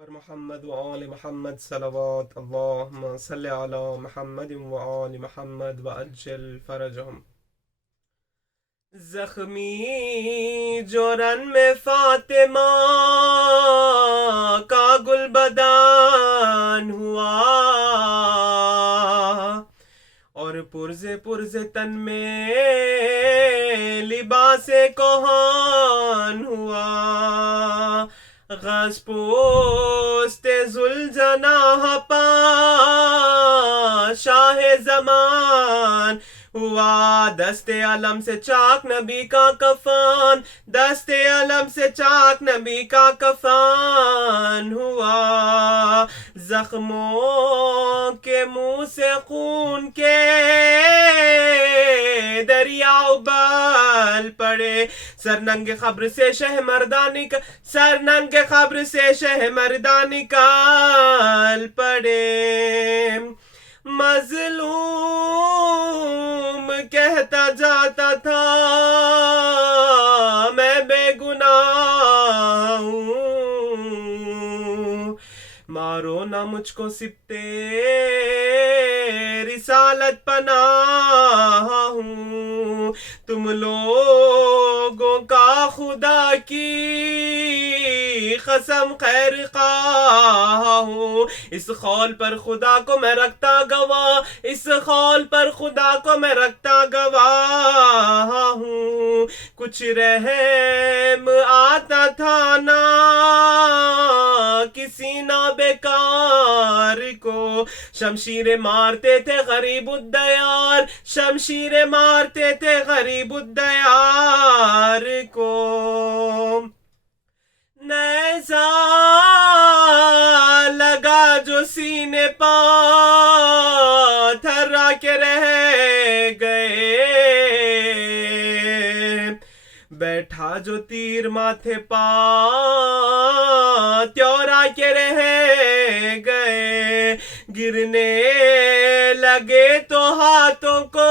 پر محمد و آل محمد صلوات اللہم صلی علی محمد و آل محمد و اجل فرجہم۔ زخمی جورن میں فاطمہ کا گل بدن ہوا، اور پرزے تن میں لباس کوہان ہوا۔ غز پوست ذوالجناح پا شاہ زمان ہوا، دست علم سے چاک نبی کا کفن، دست علم سے چاک نبی کا کفن ہوا۔ زخموں کے منہ سے خون کے دریا ابل پڑے، سرننگ قبر سے شہ مردانی کا سرننگ قبر سے شہ مردانی نکال پڑے۔ مظلوم کہتا جاتا تھا میں بے گناہ ہوں، مارو نہ مجھ کو سبتے رسالت پناہ ہوں۔ تم لوگوں کا خدا کی قسم خیر خواہ ہوں، اس قول پر خدا کو میں رکھتا گواہ، اس قول پر خدا کو میں رکھتا گواہ ہوں۔ کچھ رحم آتا تھا نا کسی نابیکار کو، شمشیر مارتے تھے غریب الدیار، شمشیر مارتے تھے غریب الدیار کو۔ نیزہ لگا جو سینے پا تھرا کے رہ گئے، بیٹھا جو تیر ماتھے پا تیورا کے رہ گئے، گرنے لگے تو ہاتھوں کو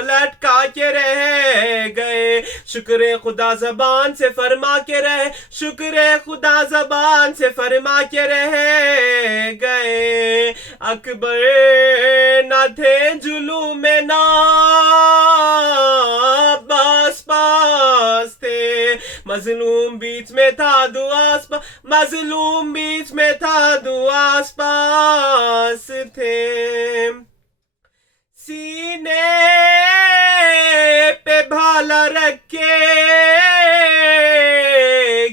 لٹکا کے رہ گئے۔ شکر خدا زبان سے فرما کے رہے، شکر خدا زبان سے فرما کے رہ گئے۔ اکبر نہ تھے جلوم نا عباس پاس تھے، مظلوم بیچ میں تھا دعاس پاس، مظلوم بیچ میں تھا دعاس پاس تھے۔ سینے پہ بھالا رکھ کے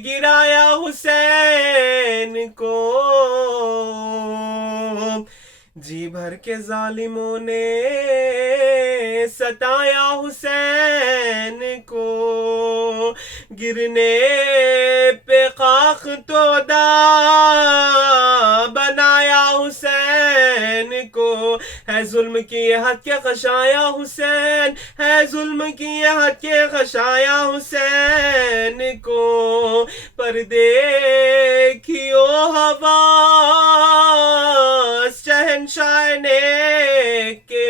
گرایا حسین کو، جی بھر کے ظالموں نے ستایا حسین کو، گرنے پہ خاک تودا بنایا حسین کو۔ ہے ظلم کی یہ حد کے خشایا حسین، ہے ظلم کی یہ حد کے خشایا حسین کو، پر دیکھیو حواس شہنشاہ نے کے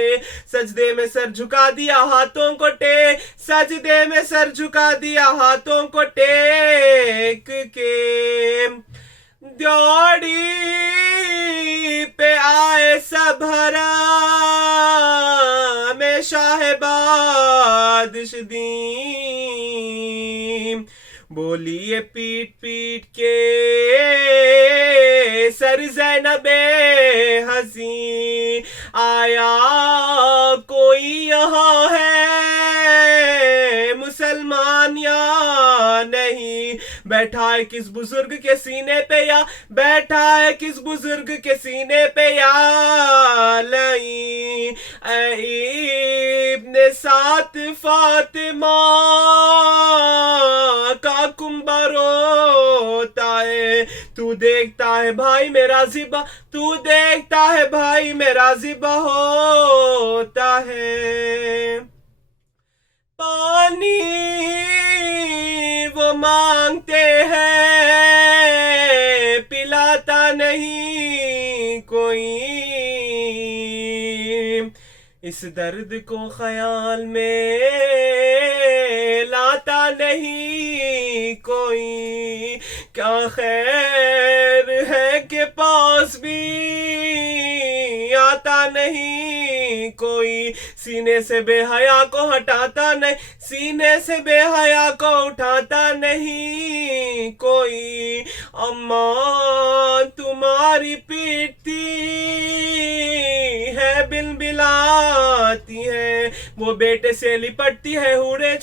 سجدے میں سر جھکا دیا ہاتھوں کو ٹیک، سجدے میں سر جھکا دیا ہاتھوں کو ٹیک کے۔ دیوڑی پہ آئے سب حرم شاہ بادش دین، بولیے پیٹ پیٹ کے سر زینب حسین، آیا کوئی یہاں ہے مسلمان یا نہیں، بیٹھا ہے کس بزرگ کے سینے پہ یا بیٹھا ہے کس بزرگ کے سینے پہ یا لئی، اے ابن سات فاطمہ کا کنبہ روتا ہے، تو دیکھتا ہے بھائی میرا ذبح، تو دیکھتا ہے بھائی میرا ذبح ہوتا ہے۔ پانی وہ مانگتے ہیں پلاتا نہیں کوئی، اس درد کو خیال میں لاتا نہیں کوئی، کیا خیر ہے کہ پاس بھی آتا نہیں کوئی، سینے سے بے حیا کو ہٹاتا نہیں، سینے سے بے حیا کو اٹھاتا نہیں کوئی، اماں تمہاری پیٹتی ہے بل بلاتی ہے، وہ بیٹے سے لپٹتی ہے حوریں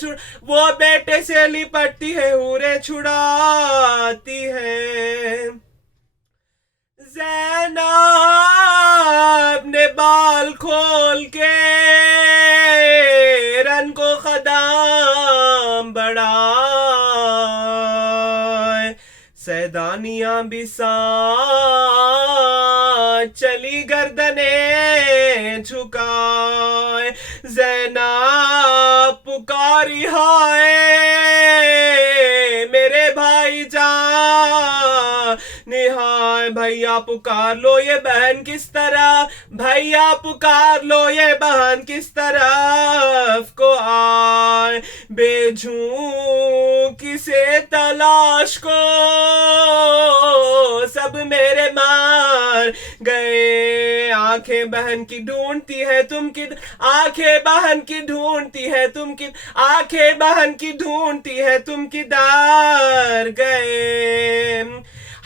وہ بیٹے سے لپٹتی ہے حوریں چھڑاتی ہے۔ زینب نے بال کھول کے رن کو خدام بڑھائے، سیدانیاں بھی ساتھ چلی گردنیں جھکائے، زینب پکاری ہائے میرے بھائی جان نہائے، بھیا پکار لو یہ بہن کس طرح، بھیا پکار لو یہ بہن کس طرف کو آئے، بھیجوں کسے تلاش کو سب میرے مار گئے، آنکھیں بہن کی ڈھونڈتی ہے تم کدھر، آنکھیں بہن کی ڈھونڈتی ہے تم کدھر، آنکھیں بہن کی ڈھونڈتی ہے تم کدھر گئے،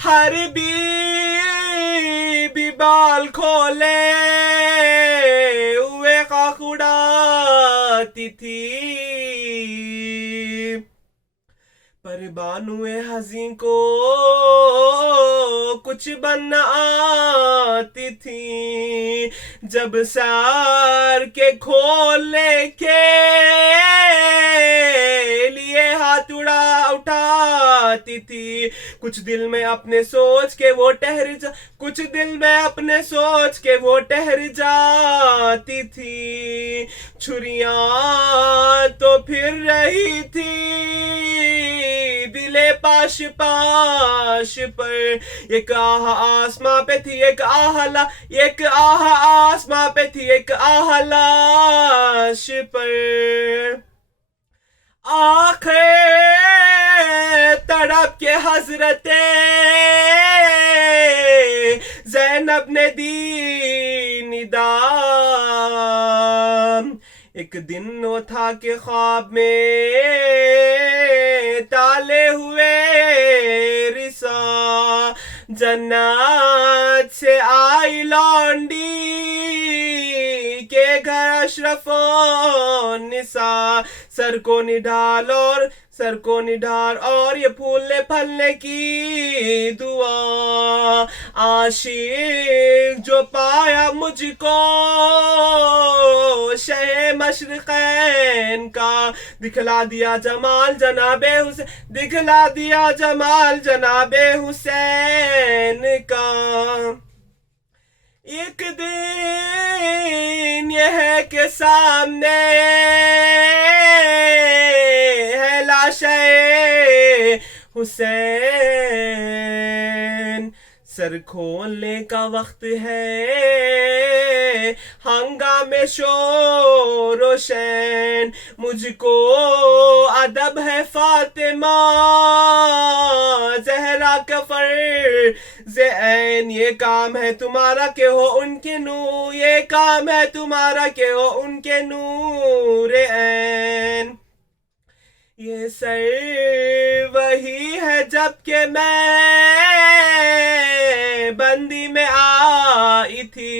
ہر بی بال کھولے ہوئے خاک اڑاتی تھی، پر بانوئے حزین کو کچھ بننا آتی تھی، جب سار کے کھولنے کے لیے ہاتھ اٹھاتی تھی، کچھ دل میں اپنے سوچ کے وہ کچھ دل میں اپنے سوچ کے وہ ٹہر جاتی تھی، چھریاں تو پھر رہی تھی دلے پاش پر، ایک آہ آسماں پہ تھی ایک آہ آسماں پہ تھی ایک آہ لاش پر، آنکھیں تڑپ کے حضرت زینب نے دی ندا، ایک دن وہ تھا کہ خواب میں تالے ہوئے رسا، جنت سے آئی لانڈی کے گھر اشرف النساء، سر کو نڈھال اور یہ پھولنے پھلنے کی دعا، عاشق جو پایا مجھ کو شہ مشرقین کا، دکھلا دیا جمال جناب حسین، دکھلا دیا جمال جناب حسین کا، ایک دن یہ ہے کہ سامنے ہے لاش حسین، سر کھولنے کا وقت ہے ہنگامے شور و شین، مجھ کو ادب ہے فاطمہ زہرا کا فرض عین، یہ کام ہے تمہارا کہ ہو ان کے نور، یہ کام ہے تمہارا کہ ہو ان کے نور عین، یہ سر وہی ہے جب کہ میں بندی میں آئی تھی،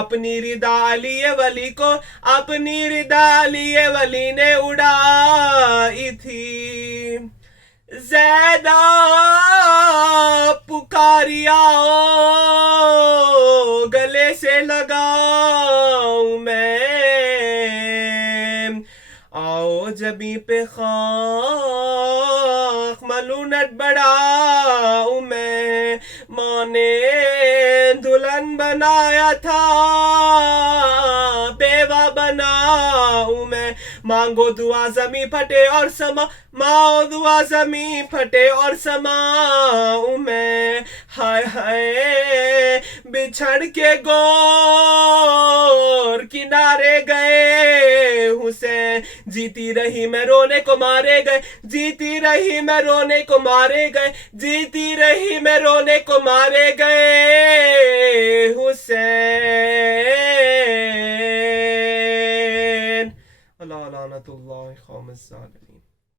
اپنی ردا علی ولی کو، اپنی ردا علی ولی نے اڑائی تھی، زیدہ پکاری آؤ گلے سے لگاؤں میں، آؤ جبیں پہ خاک ملونت بڑھاؤں میں، ماں نے دلہن بنایا تھا بیوہ بناؤں میں، مانگو دعا زمیں پھٹے اور ماؤ دعا زمین پھٹے اور سماؤں میں ہائے ہائے بچھڑ کے گور کنارے گئے حسین جیتی رہی میں رونے کو مارے گئے جیتی رہی میں رونے کو مارے گئے جیتی رہی میں رونے کو مارے گئے حسین اللہ لعنت اللہ قوم الظالمین